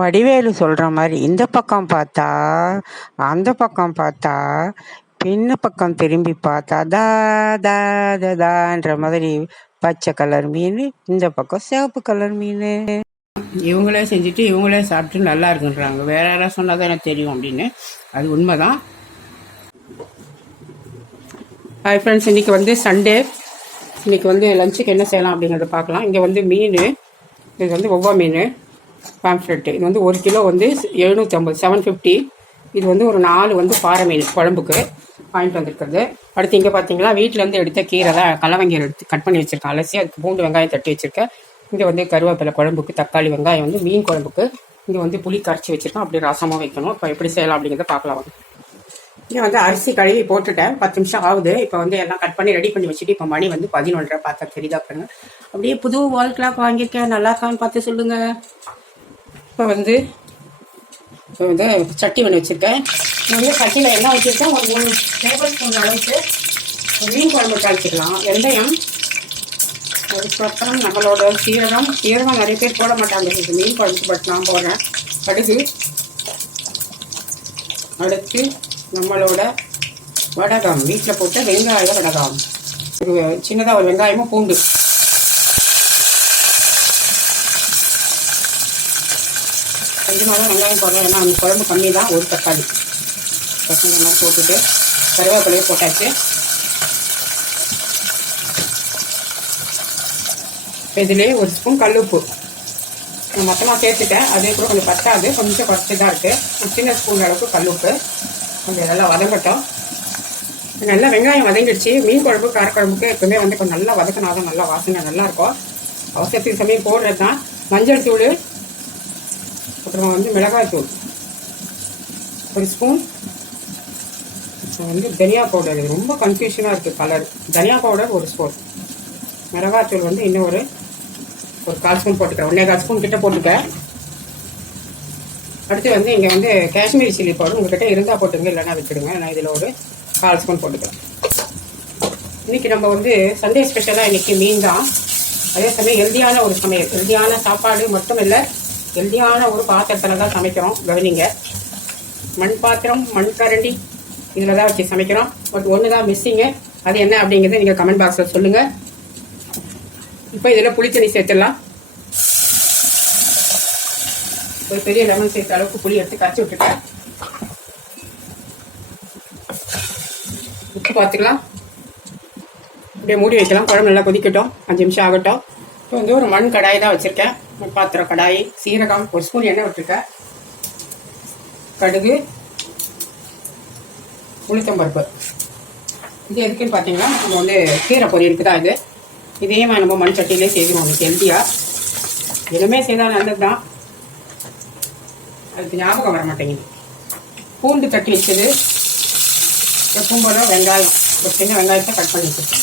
வடிவேலு சொல்ற மாதிரி இந்த பக்கம் பார்த்தா அந்த பக்கம் பார்த்தா பின்ன பக்கம் திரும்பி பார்த்தா தா தா தான்ற மாதிரி பச்சை கலர் மீன், இந்த பக்கம் சிவப்பு கலர் மீன். இவங்களே செஞ்சுட்டு இவங்களே சாப்பிட்டு நல்லா இருக்குன்றாங்க. வேற யாராவது சொன்னா தான் எனக்கு தெரியும் அப்படின்னு. அது உண்மைதான். ஹாய் ஃப்ரெண்ட்ஸ், இன்னைக்கு வந்து சண்டே. இன்னைக்கு வந்து லஞ்சுக்கு என்ன செய்யலாம் அப்படிங்கிறத பார்க்கலாம். இங்கே வந்து மீன், இது வந்து ஒவ்வொரு மீன் பாம்ஃப்ரெட்டு. இது வந்து 1 கிலோ வந்து 750, 750. இது வந்து ஒரு 4 வந்து பாறை மீன் குழம்புக்கு வாங்கிட்டு வந்துருக்குறது. அடுத்து இங்கே பார்த்தீங்களா, வீட்டிலேருந்து எடுத்த கீரை தான் கலவங்கீரை எடுத்து கட் பண்ணி வச்சுருக்கேன், அலசி. அதுக்கு பூண்டு வெங்காயம் தட்டி வச்சுருக்கேன். இங்கே வந்து கருவேப்பிலை குழம்புக்கு, தக்காளி வெங்காயம் வந்து மீன் குழம்புக்கு. இங்கே வந்து புளி கரைச்சி வச்சுருக்கோம், அப்படி ரசமாக வைக்கணும். இப்போ எப்படி செய்யலாம் அப்படிங்கிறத பார்க்கலாம். இங்கே வந்து அரிசி கழுவி போட்டுட்டேன், 10 நிமிஷம் ஆகுது. இப்போ வந்து எல்லாம் கட் பண்ணி ரெடி பண்ணி வச்சுட்டு இப்போ மணி வந்து 11:30 பார்த்தா தெரியுதா பாருங்க. அப்படியே புது வால் கிளாக் வாங்கியிருக்கேன், நல்லா இருக்கான்னு பார்த்து சொல்லுங்கள். இப்போ வந்து சட்டி ஒன்று வச்சுருக்கேன். வந்து சட்டியில் என்ன வச்சுருக்கேன், ஒரு 3 டேபிள் ஸ்பூன் அளவுக்கு மீன் குழம்பு தாளிச்சிக்கலாம். வெந்தயம், அதுக்கப்புறம் நம்மளோட சீரகம் நிறைய பேர் போட மாட்டாங்க இது மீன் குழம்புக்கு, பட் நான் போடுறேன். கடுகு, அடுத்து நம்மளோட வடகம், வீட்டில் போட்ட வெங்காய வடகம், சின்னதாக ஒரு வெங்காயமும் பூண்டு. கொஞ்சமாக தான் வெங்காயம் போடுறேன், ஏன்னா அந்த குழம்பு கம்மி தான். ஒரு தக்காளி பசங்க மாதிரி போட்டுட்டு கருவேப்பிலையை போட்டாச்சு. இதிலே 1 ஸ்பூன் கல்லுப்பு நான் மொத்தமாக சேர்த்துட்டேன். அதே கூட கொஞ்சம் பத்தாது, கொஞ்சம் குறைச்சி தான் இருக்குது. சின்ன ஸ்பூன் அளவுக்கு கல்லுப்பு. கொஞ்சம் நல்லா வதங்கட்டும். நல்லா வெங்காயம் வதங்கிடுச்சு. மீன் குழம்பு காரக்குழம்புக்கு எப்பவுமே வந்து கொஞ்சம் நல்லா வதக்கினாதான் நல்லா வாசனை நல்லாயிருக்கும். அவசரத்துக்கு சமயம் போடுறது தான். மஞ்சள் தூள், அப்புறம் வந்து மிளகாய் தூள் 1 ஸ்பூன். வந்து தனியா பவுடர், இது ரொம்ப கன்ஃபியூஷனாக இருக்குது கலர். தனியா பவுடர் 1 ஸ்பூன். மிளகாய் தூள் வந்து இன்னும் ஒரு 1/4 ஸ்பூன் போட்டுக்கிறேன். 1.25 ஸ்பூன் கிட்ட போட்டுக்க. அடுத்து வந்து இங்கே வந்து காஷ்மீரி சில்லி பவுடர் உங்ககிட்ட இருந்தால் போட்டுங்க, இல்லைன்னா விட்டுடுங்க. நான் இதில் ஒரு 1/4 ஸ்பூன் போட்டுக்கிறேன். இன்னைக்கு நம்ம வந்து சண்டே ஸ்பெஷலாக இன்னைக்கு மீன் தான். அதே சமயம் ஹெல்தியான ஒரு சமையல், ஹெல்தியான சாப்பாடு மட்டும் இல்லை, ஹெல்தியான ஒரு பாத்திரத்தில் தான் சமைக்கிறோம். கவனிங்க, மண் பாத்திரம், மண் கரண்டி, இதில் தான் வச்சு சமைக்கிறோம். பட் ஒன்று தான் மிஸ்ஸிங்கு. அது என்ன அப்படிங்கிறத நீங்கள் கமெண்ட் பாக்ஸில் சொல்லுங்கள். இப்போ இதில் புளித்தண்ணி சேர்த்துடலாம். ஒரு பெரிய லெமன் சேர்த்த அளவுக்கு புளி எடுத்து கரைச்சி விட்டுட்டேன். உப்பு பார்த்துக்கலாம். அப்படியே மூடி வைக்கலாம். குழம்பு நல்லா கொதிக்கட்டும், 5 நிமிஷம் ஆகட்டும். இப்போ வந்து ஒரு மண் கடாய் தான் வச்சுருக்கேன், பாத்திரம் கடாய். சீரகம், 1 ஸ்பூன் எண்ணெய் விட்டுருக்கேன். கடுகு, உளுத்தம்பருப்பு. இது எதுக்குன்னு பார்த்தீங்கன்னா, நம்ம வந்து கீரை பொரியலுக்கு தான் இது. இதே மாதிரி நம்ம மண் சட்டியிலே செய்வோம். உங்களுக்கு ஹெல்த்தியாக எதுவுமே செய்தால் நல்லது தான். அதுக்கு ஞாபகம் வர மாட்டேங்குது. பூண்டு தட்டி வச்சது, எப்பவும் போல வெங்காயம், ஒரு சின்ன வெங்காயத்தை கட் பண்ணி வச்சுருக்கேன்.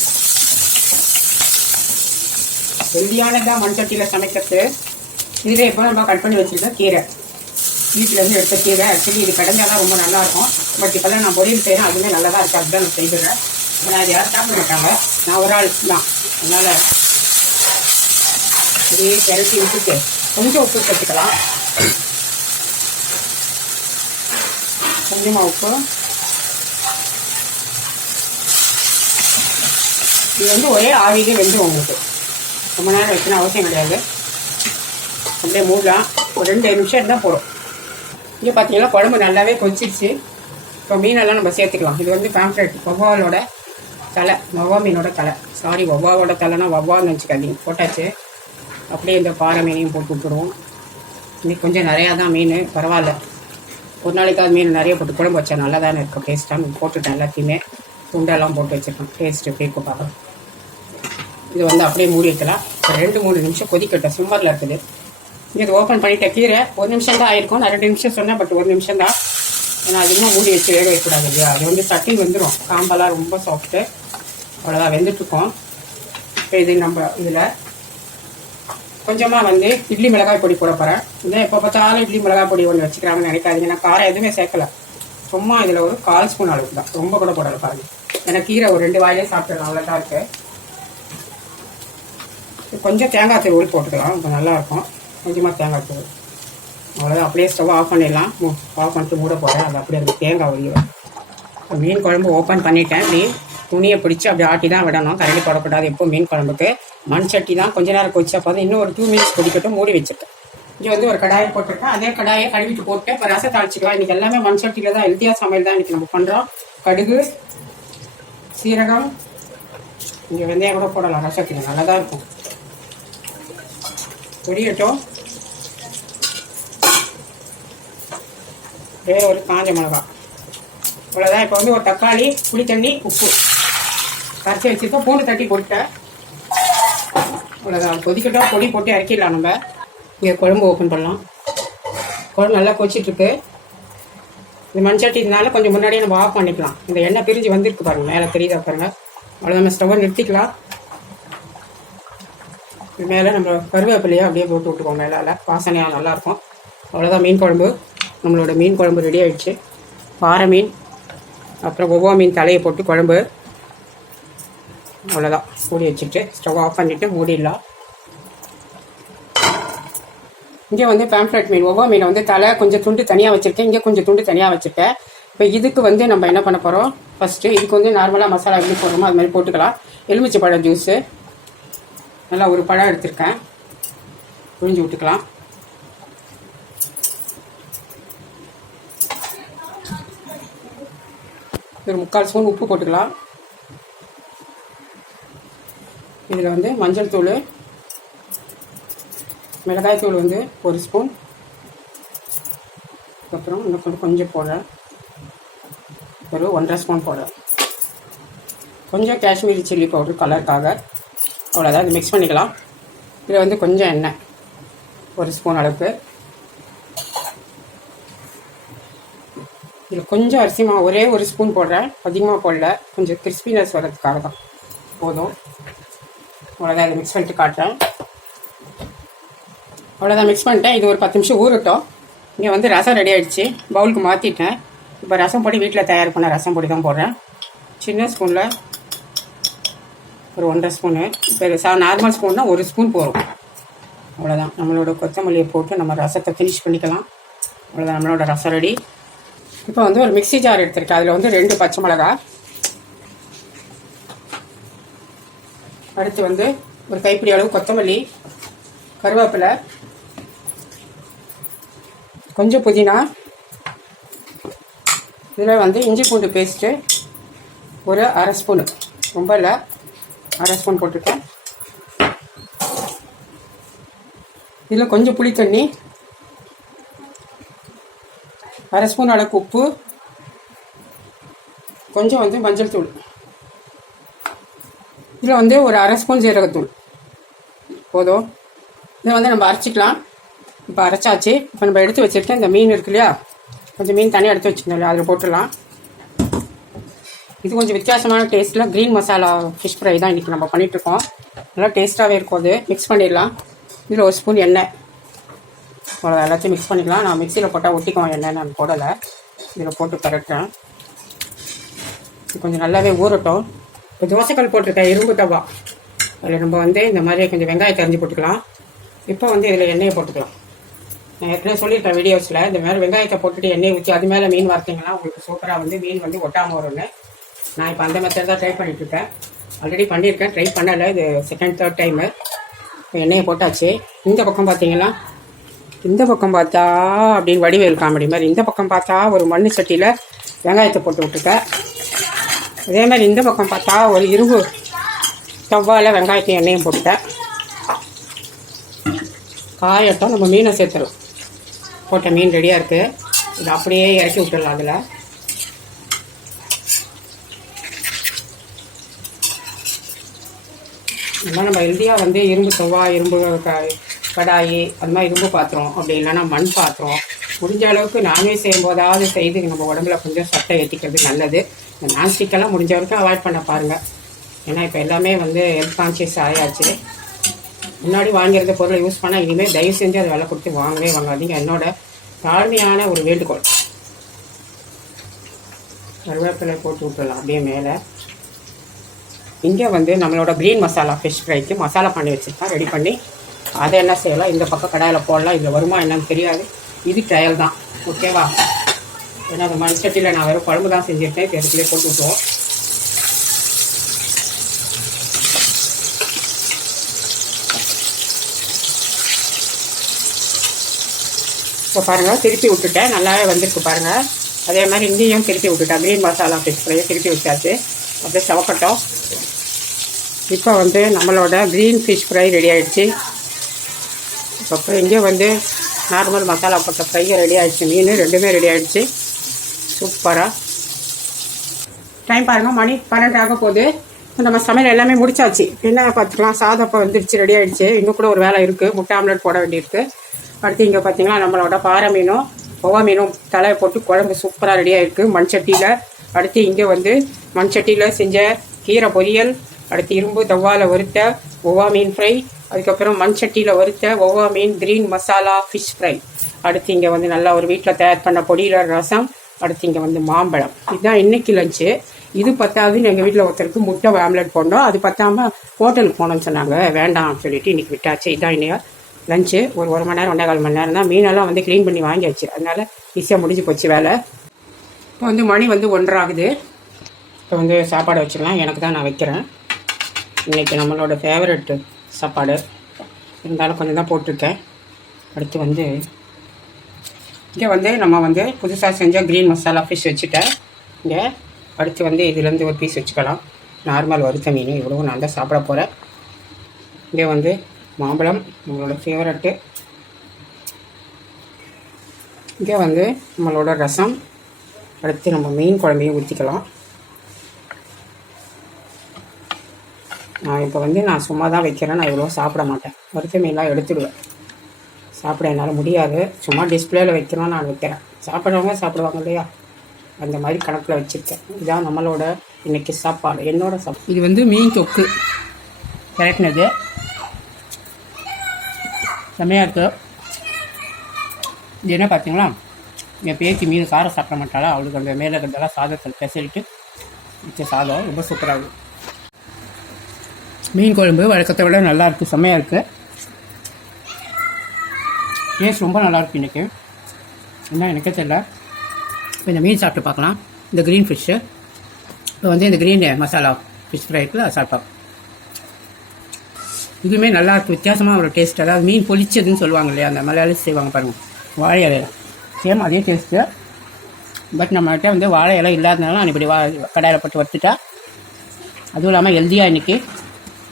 ஹெல்தியானதான் மண் சட்டியில் சமைக்கிறது. இதில் இப்போ நம்ம கட் பண்ணி வச்சுருக்கேன் கீரை, வீட்டிலேருந்து எடுத்த கீரை. ஆக்சுவலி இது கடைஞ்சாதான் ரொம்ப நல்லாயிருக்கும். பட் இப்போல்லாம் நான் பொரியல் செய்கிறேன், அதுவுமே நல்லா தான் இருக்குது. அதுதான் நான் செய்கிறேன். நான் இது யாரும் சாப்பிட மாட்டாங்க, நான் ஒரு ஆள் தான். அதனால் அப்படியே கிளச்சி விட்டுட்டு கொஞ்சம் உப்பு சேர்த்துக்கலாம். கொஞ்சமாக உப்பு. இது வந்து ஒரே ஆவியிலே வெந்துடும். உங்களுக்கு ரொம்ப நேரம் வைக்கணும் அவசியம் கிடையாது. அப்படியே மூடலாம். ஒரு 2 நிமிஷம் இருந்தால் போடும். இங்கே பார்த்தீங்கன்னா குழம்பு நல்லாவே கொதிச்சிருச்சு. இப்போ மீனெல்லாம் நம்ம சேர்த்துக்கலாம். இது வந்து பாம்ஃப்ரெட், வவ்வாலோட தலை, வவ்வா மீனோட தலை. சாரி, வவ்வாவோட தலைனா வவ்வான்னு நினச்சிக்காதீங்க. போட்டாச்சு. அப்படியே இந்த பாறை மீனையும் போட்டு விட்டுருவோம். இன்னைக்கு கொஞ்சம் நிறையா தான் மீன், பரவாயில்ல. ஒரு நாளைக்காவது மீன் நிறைய போட்டு குழம்பு வச்சா நல்லா தானே இருக்கும், டேஸ்ட்டாக. போட்டுட்டேன் எல்லாத்தையுமே, துண்டெல்லாம் போட்டு வச்சுருக்கேன். டேஸ்ட்டு எப்படி இருக்கும் பார்க்கலாம். இது வந்து அப்படியே மூடி வைக்கலாம். ஒரு 2-3 நிமிஷம் கொதிக்கட்டும், சிம்மரில் இருக்குது. இது ஓப்பன் பண்ணிட்டேன். கீரை 1 நிமிஷம் தான் ஆயிருக்கும். நான் 2 நிமிஷம் சொன்னேன், பட் 1 நிமிஷம் தான். ஏன்னா அதிகமாக மூடி வச்சு வேக வைக்கக்கூடாது இல்லையா, அது வந்து சட்டி வந்துடும். காம்பெல்லாம் ரொம்ப சாஃப்ட்டு. அவ்வளோதான், வெந்துட்டுருக்கோம். இப்போ இது நம்ம இதில் கொஞ்சமாக வந்து இட்லி மிளகாய் பொடி போட போகிறேன். இல்லை எப்போ பார்த்தாலும் இட்லி மிளகாய் பொடி ஒன்று வச்சுக்கிறாங்கன்னு நினைக்காதீங்க. நான் காரம் எதுவுமே சேர்க்கலை, சும்மா இதில் ஒரு 1/4 ஸ்பூன் அளவுக்கு தான், ரொம்ப கூட போடலை பாருங்கள். ஏன்னா கீரை ஒரு 2 வாயிலே சாப்பிட்டுக்கலாம், அவ்வளோதான் இருக்குது. கொஞ்சம் தேங்காய் தூள் போட்டுக்கலாம், இப்போ நல்லாயிருக்கும். கொஞ்சமாக தேங்காய் தூள் அவ்வளோதான், அப்படியே ஸ்டவ் ஆஃப் பண்ணிடலாம். ஆஃப் பண்ணிட்டு மூட போகிறேன். அது அப்படியே அந்த தேங்காய் ஒடியும். மீன் குழம்பு ஓப்பன் பண்ணிட்டேன். இப்படி துணியை பிடிச்சி அப்படி ஆட்டி தான் விடணும், கரண்டி போடக்கூடாது. எப்போ மீன் குழம்புக்கு மண் சட்டி தான். கொஞ்ச நேரம் கொதிச்சா போதும். இன்னும் ஒரு 2 மினிட்ஸ் கொதிக்கட்டும். மூடி வச்சுருக்கேன். இங்கே வந்து ஒரு கடாயை போட்டிருக்கேன். அதே கடாயை கழுவிட்டு போட்டு இப்போ ரசம் தாளிச்சிக்கலாம். இன்றைக்கி எல்லாமே மண் சட்டியில் தான், ஹெல்த்தியாக சமையல் தான் இன்றைக்கி நம்ம பண்ணுறோம். கடுகு, சீரகம், இங்கே வெந்தயம் கூட போடலாம். ரசத்துக்கு நல்லா தான் இருக்கும். பொரியட்டும். ஒரே ஒரு காஞ்ச மிளகா, இவ்வளோதான். இப்போ வந்து ஒரு தக்காளி, புளி தண்ணி, உப்பு கரைச்சி வச்சுருக்கோம். பூண்டு தட்டி போட்டேன். அவ்வளோதான். கொதிக்கட்டும். பொடி போட்டு இறக்கிடலாம். நம்ம இங்கே குழம்பு ஓப்பன் பண்ணலாம். குழம்பு நல்லா கொதிச்சிட்ருக்கு. இந்த மண் சட்டினால கொஞ்சம் முன்னாடியே நம்ம ஆஃப் பண்ணிக்கலாம். இந்த எண்ணெய் பிரிஞ்சு வந்திருக்கு பாருங்கள், மேலே தெரியுதா பாருங்கள். அவ்வளோ நம்ம ஸ்டவ்வை நிறுத்திக்கலாம். இது மேலே நம்ம கருவேப்பிலையாக அப்படியே போட்டு விட்டுருக்கோம். மேலே வாசனையாக நல்லாயிருக்கும். அவ்வளோதான். மீன் குழம்பு, நம்மளோட மீன் குழம்பு ரெடி ஆகிடுச்சு. பாறை மீன், அப்புறம் ஒவ்வொரு மீன் தலையை போட்டு குழம்பு. அவ்வளோதான். மூடி வச்சுட்டு ஸ்டவ் ஆஃப் பண்ணிவிட்டு மூடிடலாம். இங்கே வந்து பேம்ப்ளெட் மீன், ஒவ்வொரு மீனை வந்து தலை கொஞ்சம் துண்டு தனியாக வச்சுருக்கேன். இங்கே கொஞ்சம் துண்டு தனியாக வச்சுருக்கேன். இப்போ இதுக்கு வந்து நம்ம என்ன பண்ண போகிறோம், ஃபஸ்ட்டு இதுக்கு வந்து நார்மலாக மசாலா எப்படி போடுறோமோ அது மாதிரி போட்டுக்கலாம். எலுமிச்சை பழம் ஜூஸு நல்லா ஒரு பழம் எடுத்திருக்கேன், புழிஞ்சு விட்டுக்கலாம். ஒரு 3/4 ஸ்பூன் உப்பு போட்டுக்கலாம். இதில் வந்து மஞ்சள் தூள், மிளகாய் தூள் வந்து 1 ஸ்பூன், அப்புறம் இன்னும் கொஞ்சம் போடுறேன், ஒரு 1.5 ஸ்பூன் போடுறேன். கொஞ்சம் காஷ்மீரி சில்லி பவுடர் கலருக்காக. அவ்வளோதான். இது மிக்ஸ் பண்ணிக்கலாம். இதில் வந்து கொஞ்சம் எண்ணெய், 1 ஸ்பூன் அளவுக்கு. இதில் கொஞ்சம் அரிசி மாவு, ஒரே 1 ஸ்பூன் போடுறேன், அதிகமாக போடல, கொஞ்சம் கிறிஸ்பினஸ் வர்றதுக்காக தான். போதும். அவ்வளோதான். இதை மிக்ஸ் பண்ணிட்டு காட்டுறேன். அவ்வளோதான், மிக்ஸ் பண்ணிட்டேன். இது ஒரு 10 நிமிஷம் ஊறட்டும். இங்கே வந்து ரசம் ரெடி ஆகிடுச்சு. பவுலுக்கு மாற்றிட்டேன். இப்போ ரசம் பொடி வீட்டில் தயார் பண்ண ரசம் பொடி தான் போடுறேன். சின்ன ஸ்பூனில் ஒரு 1.5 ஸ்பூனு. இப்போ நார்மல் ஸ்பூன்னா 1 ஸ்பூன் போடும். அவ்வளோதான். நம்மளோட கொத்தமல்லியை போட்டு நம்ம ரசத்தை ஃபினிஷ் பண்ணிக்கலாம். அவ்வளோதான், நம்மளோட ரசம் ரெடி. இப்போ வந்து ஒரு மிக்ஸி ஜார் எடுத்திருக்கேன். அதில் வந்து 2 பச்சை மிளகா, அடுத்து வந்து ஒரு கைப்பிடி அளவு கொத்தமல்லி, கருவேப்பிலை, கொஞ்சம் புதினா, இதில் வந்து இஞ்சி பூண்டு பேஸ்ட்டு ஒரு 1/2 ஸ்பூனு, ரொம்ப இல்லை, 1/2 ஸ்பூன் போட்டுருக்கேன். இதில் கொஞ்சம் புளி தண்ணி, 1/2 ஸ்பூன் அளவுக்கு உப்பு, கொஞ்சம் வந்து மஞ்சள் தூள், இதில் வந்து ஒரு 1/2 ஸ்பூன் ஜீரகத்தூள் போதும். இதை வந்து நம்ம அரைச்சிக்கலாம். இப்போ அரைச்சாச்சு. இப்போ நம்ம எடுத்து வச்சுருக்கேன் இந்த மீன் இருக்கு இல்லையா, கொஞ்சம் மீன் தனியாக எடுத்து வச்சுருந்தோம் இல்லையா, அதில் போட்டுடலாம். இது கொஞ்சம் வித்தியாசமான டேஸ்ட்டில் க்ரீன் மசாலா ஃபிஷ் ஃப்ரை தான் இன்றைக்கி நம்ம பண்ணிகிட்ருக்கோம். நல்லா டேஸ்ட்டாகவே இருக்கும். அது மிக்ஸ் பண்ணிடலாம். இதில் 1 ஸ்பூன் எண்ணெய், அவ்வளோ எல்லாத்தையும் மிக்ஸ் பண்ணிக்கலாம். நான் மிக்சியில் போட்டால் ஒட்டிக்குவோம் எண்ணெய், நான் போடலை. இதில் போட்டு பரட்டுறேன். கொஞ்சம் நல்லாவே ஊறட்டும். இப்போ தோசைக்கல் போட்டிருக்கேன், இரும்பு தவா. அதில் நம்ம வந்து இந்த மாதிரி கொஞ்சம் வெங்காயத்தை அரிஞ்சு போட்டுக்கலாம். இப்போ வந்து இதில் எண்ணெயை போட்டுக்கலாம். நான் ஏற்கனவே சொல்லியிருக்கேன் வீடியோஸில், இந்த மாதிரி வெங்காயத்தை போட்டுட்டு எண்ணெய் ஊற்றி அது மேலே மீன் வறுத்தீங்கன்னா உங்களுக்கு சூப்பராக வந்து மீன் வந்து ஒட்டாமல் வரும்னு. நான் இப்போ அந்த மெத்தட் தான் ட்ரை பண்ணிட்டுருக்கேன். ஆல்ரெடி பண்ணியிருக்கேன், ட்ரை பண்ணலை. இது 2nd 3rd டைமு. இப்போ எண்ணெயை போட்டாச்சு. இந்த பக்கம் பார்த்தீங்கன்னா, இந்த பக்கம் பார்த்தா அப்படின்னு வடிவேல் காமெடி மாதிரி, இந்த பக்கம் பார்த்தா ஒரு மண் சட்டியில் வெங்காயத்தை போட்டு விட்டுருக்கேன். அதே மாதிரி இந்த பக்கம் பார்த்தா ஒரு இரும்பு தவாவில் வெங்காயத்தையும் எண்ணெயும் போட்டுட்டேன். காயட்டும், நம்ம மீனை சேர்த்துடலாம். போட்ட மீன் ரெடியாக இருக்குது. இதை அப்படியே இறக்கி விட்டுடலாம். அதில் இந்த மாதிரி நம்ம ஹெல்த்தியாக வந்து இரும்பு தவா, இரும்பு கடாயி, அது மாதிரி இரும்பு பாத்திரம், அப்படி இல்லைன்னா மண் பாத்திரம், முடிஞ்ச அளவுக்கு நான்வெஜ் செய்யும்போதாவது செய்து நம்ம உடம்புல கொஞ்சம் சட்டை ஏற்றிக்கிறது நல்லது. இந்த நான்ஸ்டிக்கெல்லாம் முடிஞ்ச வரைக்கும் அவாய்ட் பண்ண பாருங்கள். ஏன்னா இப்போ எல்லாமே வந்து ஹெல்த் கான்ஷியஸ் ஆயாச்சு. முன்னாடி வாங்கியிருந்த பொருளை யூஸ் பண்ணால் இனிமேல் தயவு செஞ்சு அதை விலை கொடுத்து வாங்கவே வாங்காதீங்க. என்னோட தாழ்மையான ஒரு வேண்டுகோள். கருவேப்பிலை போட்டு விட்டுடலாம் அப்படியே மேலே. இங்கே வந்து நம்மளோட க்ரீன் மசாலா ஃபிஷ் ஃப்ரைக்கு மசாலா பண்ணி வச்சுருக்கேன், ரெடி பண்ணி. அதை என்ன செய்யலாம், இந்த பக்கம் கடாயில் போடலாம். இதில் வருமா என்னன்னு தெரியாது. இது ட்ரையல் தான், ஓகேவா? ஏன்னா அந்த மண் சட்டியில் நான் வெறும் குழம்பு தான் செஞ்சுருக்கேன். இப்போ இதுக்குள்ளே போட்டு விட்டுருவோம். இப்போ பாருங்கள், திருப்பி விட்டுட்டேன். நல்லாவே வந்திருக்கு பாருங்கள். அதே மாதிரி இங்கேயும் திருப்பி விட்டுட்டேன். க்ரீன் மசாலா ஃபிஷ் ஃப்ரையை திருப்பி விட்டாச்சு. அப்படியே சவக்கட்டும். இப்போ வந்து நம்மளோட க்ரீன் ஃபிஷ் ஃப்ரை ரெடி ஆகிடுச்சு. அப்புறம் இங்கே வந்து நார்மல் மசாலா போட்ட ஃப்ரையும் ரெடி ஆகிடுச்சு. மீன் ரெண்டுமே ரெடி ஆகிடுச்சு. சூப்பராக. டைம் பாருங்கள், மணி 12 ஆக போகுது. நம்ம சமையல் எல்லாமே முடிச்சாச்சு. என்ன பார்த்துக்கலாம், சாதம் இப்போ வந்துடுச்சு, ரெடி ஆகிடுச்சு. இன்னும் கூட ஒரு வேலை இருக்குது, முட்டை ஆம்லெட் போட வேண்டியிருக்கு. அடுத்து இங்கே பார்த்தீங்கன்னா நம்மளோட பாறை மீனும் ஒவ்வா மீனும் தலையை போட்டு குழம்பு சூப்பராக ரெடி ஆகிருக்கு மண் சட்டியில். அடுத்து இங்கே வந்து மண் சட்டியில் செஞ்ச கீரை பொரியல், அடுத்து இரும்பு தவாவில் வறுத்த ஒவ்வா மீன் ஃப்ரை, அதுக்கப்புறம் மண் சட்டியில் வறுத்த ஒவ்வா மீன் க்ரீன் மசாலா ஃபிஷ் ஃப்ரை. அடுத்து இங்கே வந்து நல்லா ஒரு வீட்டில் தயார் பண்ண பொடியில் ரசம். அடுத்து இங்கே வந்து மாம்பழம். இதுதான் இன்னைக்கு லஞ்சு. இது பத்தாவதுன்னு எங்கள் வீட்டில் ஒருத்தருக்கு முட்டை ஆம்லெட் போடணும். அது பத்தாமல் ஹோட்டலுக்கு போனோம்னு சொன்னாங்க, வேண்டாம் சொல்லிட்டு இன்றைக்கி விட்டாச்சு. இதுதான் இன்னையா லஞ்சு. ஒரு 1 மணி நேரம் 1.25 மணி நேரம் தான். மீனெல்லாம் வந்து க்ளீன் பண்ணி வாங்கியாச்சு, அதனால் ஈஸியாக முடிஞ்சு போச்சு வேலை. இப்போ வந்து மணி வந்து 1:30 ஆகுது. இப்போ வந்து சாப்பாடு வச்சிடலாம். எனக்கு தான் நான் வைக்கிறேன். இன்றைக்கி நம்மளோட ஃபேவரெட்டு சாப்பாடு, இருந்தாலும் கொஞ்சம் தான் போட்டிருக்கேன். அடுத்து வந்து இங்கே வந்து நம்ம வந்து புதுசாக செஞ்ச க்ரீன் மசாலா ஃபிஷ் வச்சுட்டேன். இங்கே அடுத்து வந்து இதுலேருந்து ஒரு பீஸ் வச்சுக்கலாம். நார்மல் வறுத்த மீன் இவ்வளவும் நான் தான் சாப்பிட போகிறேன். இங்கே வந்து மாம்பழம் நம்மளோட ஃபேவரெட்டு. இங்கே வந்து நம்மளோட ரசம். அடுத்து நம்ம மீன் குழம்பையும் ஊற்றிக்கலாம். இப்போ வந்து நான் சும்மா தான் வைக்கிறேன். நான் இவ்வளோ சாப்பிட மாட்டேன். வறுத்த மீன்லாம் எடுத்துடுவேன். சாப்பிட என்னால் முடியாது. சும்மா டிஸ்பிளேயில் வைக்கணும் நான் வைக்கிறேன். சாப்பிட்றவங்க சாப்பிடுவாங்க இல்லையா, அந்த மாதிரி கணக்கில் வச்சுருக்கேன். இதுதான் நம்மளோட இன்றைக்கி சாப்பாடு, என்னோட சாப்பாடு. இது வந்து மீன் தொக்கு கரெக்ட்னது செம்மையாக இருக்குது. இது என்ன பார்த்தீங்களா, என் பேத்தி மீன் காரம் சாப்பிட மாட்டாளா, அவளுக்கு அந்த மேலே இருக்கிறதெல்லாம் சாதத்தில் பெசலிட்டு வச்ச சாதம் ரொம்ப சூப்பராக இருக்குது. மீன் குழம்பு வழக்கத்தை விட நல்லாயிருக்கு, செம்மையாக இருக்குது. டேஸ்ட் ரொம்ப நல்லாயிருக்கு இன்றைக்கி. என்ன எனக்கே தெரியல. இப்போ இந்த மீன் சாப்பிட்டு பார்க்கலாம். இந்த க்ரீன் ஃபிஷ்ஷு இப்போ வந்து இந்த க்ரீன் மசாலா ஃபிஷ் ஃப்ரை இருக்குல்ல, அது சாப்பிட்டோம். இதுவுமே நல்லாயிருக்கு, வித்தியாசமாக ஒரு டேஸ்ட். அதாவது மீன் பொரிச்சதுன்னு சொல்லுவாங்க இல்லையா, அந்த மலையாளி செய்வாங்க பாருங்கள், வாழை இலையில. சேம் அதே டேஸ்ட்டு. பட் நம்மகிட்ட வந்து வாழை இலை இல்லாதனால நான் இப்படி கடாயில் போட்டு வறுத்துட்டா. அதுவும் இல்லாமல் ஹெல்த்தியாக இன்றைக்கி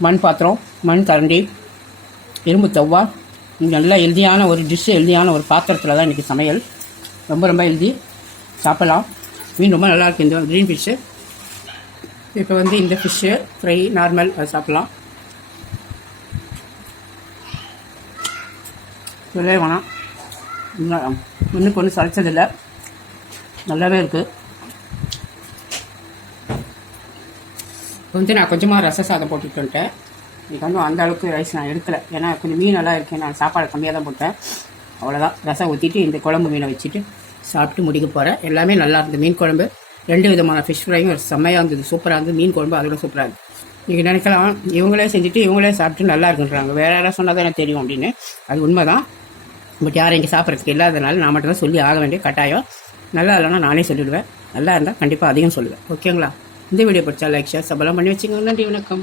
மண் பாத்திரம், மண் கரண்டி, இரும்பு தவா, நல்லா ஹெல்த்தியான ஒரு டிஷ்ஷு, ஹெல்த்தியான ஒரு பாத்திரத்தில் தான் இன்றைக்கி சமையல். ரொம்ப ரொம்ப ஹெல்த்தி, சாப்பிடலாம். மீன் ரொம்ப நல்லாயிருக்கு இந்த க்ரீன் ஃபிஷ்ஷு. இப்போ வந்து இந்த ஃபிஷ்ஷு ஃப்ரை நார்மல் அது சாப்பிட்லாம். சொல்லவே வேணாம், இன்னும் ஒன்றும் சளைச்சதில்லை, நல்லாவே இருக்குது. இப்போ வந்து நான் கொஞ்சமாக ரச சாதம் போட்டுட்டு வந்துட்டேன். இன்றைக்கி வந்து அந்த அளவுக்கு ரைஸ் நான் எடுக்கலை, ஏன்னா கொஞ்சம் மீன் நல்லா இருக்கேன். நான் சாப்பாடு கம்மியாக தான் போட்டேன், அவ்வளோதான். ரசம் ஊற்றிட்டு இந்த குழம்பு மீனை வச்சுட்டு சாப்பிட்டு முடிக்க போகிறேன். எல்லாமே நல்லா இருந்தது. மீன் குழம்பு 2 விதமான ஃபிஷ் ஃப்ரையும் செம்மையாக இருந்தது, சூப்பராக இருந்தது. மீன் குழம்பு அதோட சூப்பராக இருந்தது. நீங்கள் நினைக்கலாம் இவங்களே செஞ்சுட்டு இவங்களே சாப்பிட்டு நல்லா இருக்குன்றாங்க, வேறு யாராவது சொன்னால் தான் எனக்கு தெரியும் அப்படின்னு. அது உண்மை தான். பட் யாரும் இங்கே சாப்பிட்றதுக்கு இல்லாதனால நான் மட்டும் தான் சொல்லி ஆக வேண்டிய கட்டாயம். நல்லா இல்லைன்னா நானே சொல்லிவிடுவேன், நல்லா இருந்தால் கண்டிப்பாக அதையும் சொல்லுவேன். ஓகேங்களா? இந்த வீடியோ பிடிச்சா லைக், ஷேர், சபலம் பண்ணி வச்சுக்கோங்க. நன்றி, வணக்கம்.